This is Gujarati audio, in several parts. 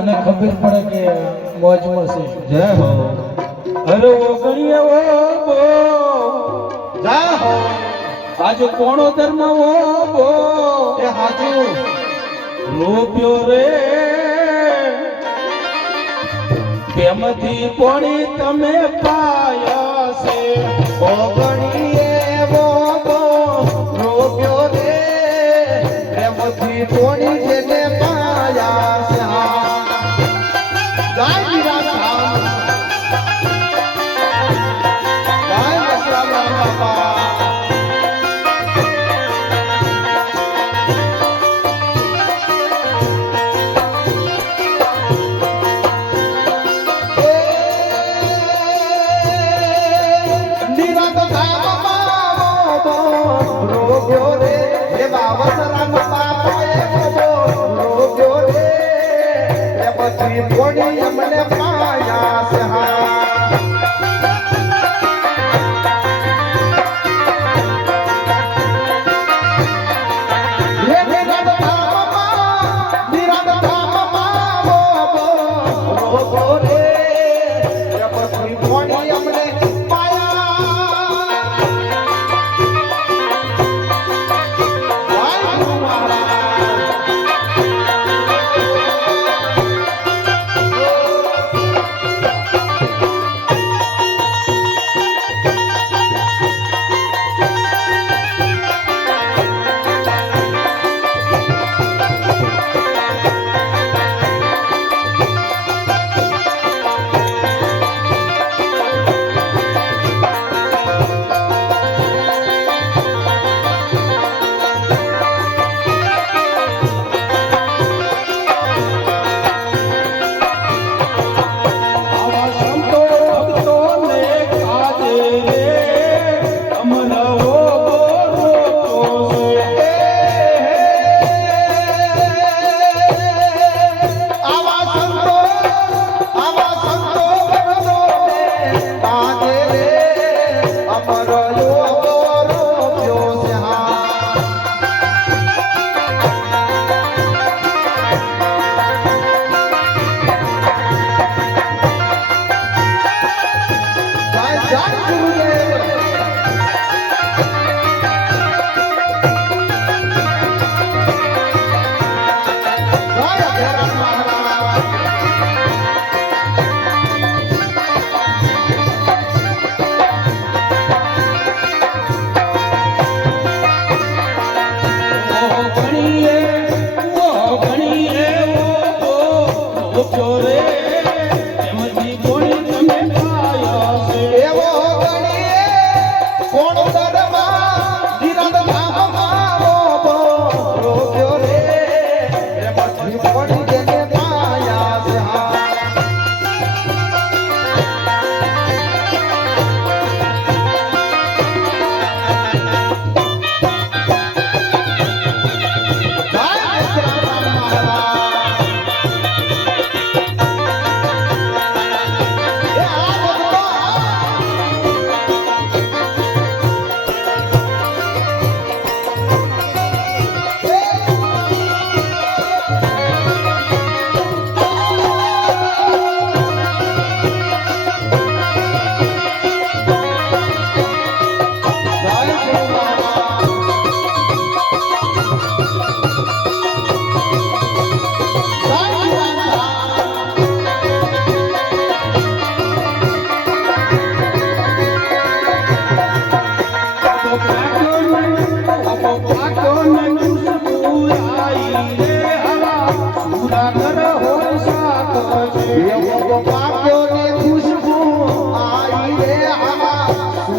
અને ખબર પડે કે મોજ મળશે જય હો. અરે ઓગણીએ ઓ બો. જય હો. આજે કોણો ધર્મ ઓ બો. એ હાજુ રૂપિયો રે. પ્રેમથી પોણી તમે પાયા છે? ઓગણીએ ઓ બો. રૂપિયો રે. પ્રેમથી પોણી I'm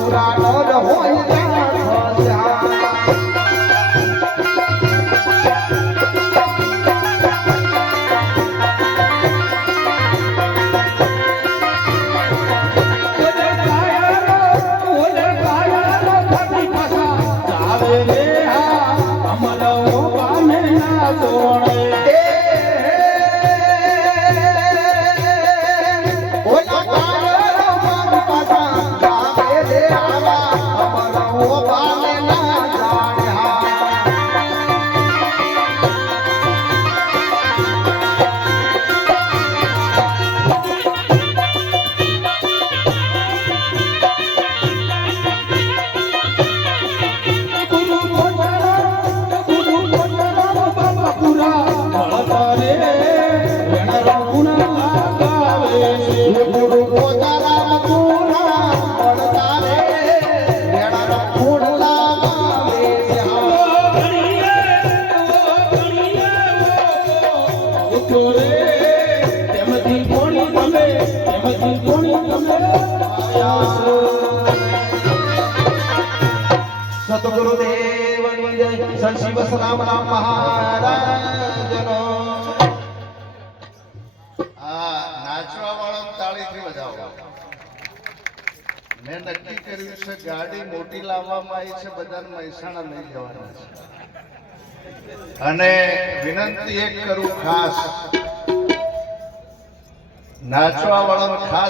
misturar nada ruim ઉઠો રે તેમથી કોણી તમે તેમથી કોણી મેં નક્કી કર્યું છે ગાડી મોટી લાવવામાં આવી છે, બધાને મહેસાણા લઈ જવાના છે. અને વિનંતી એક કરું ખાસ. નાચવા વાળાનો ખાસ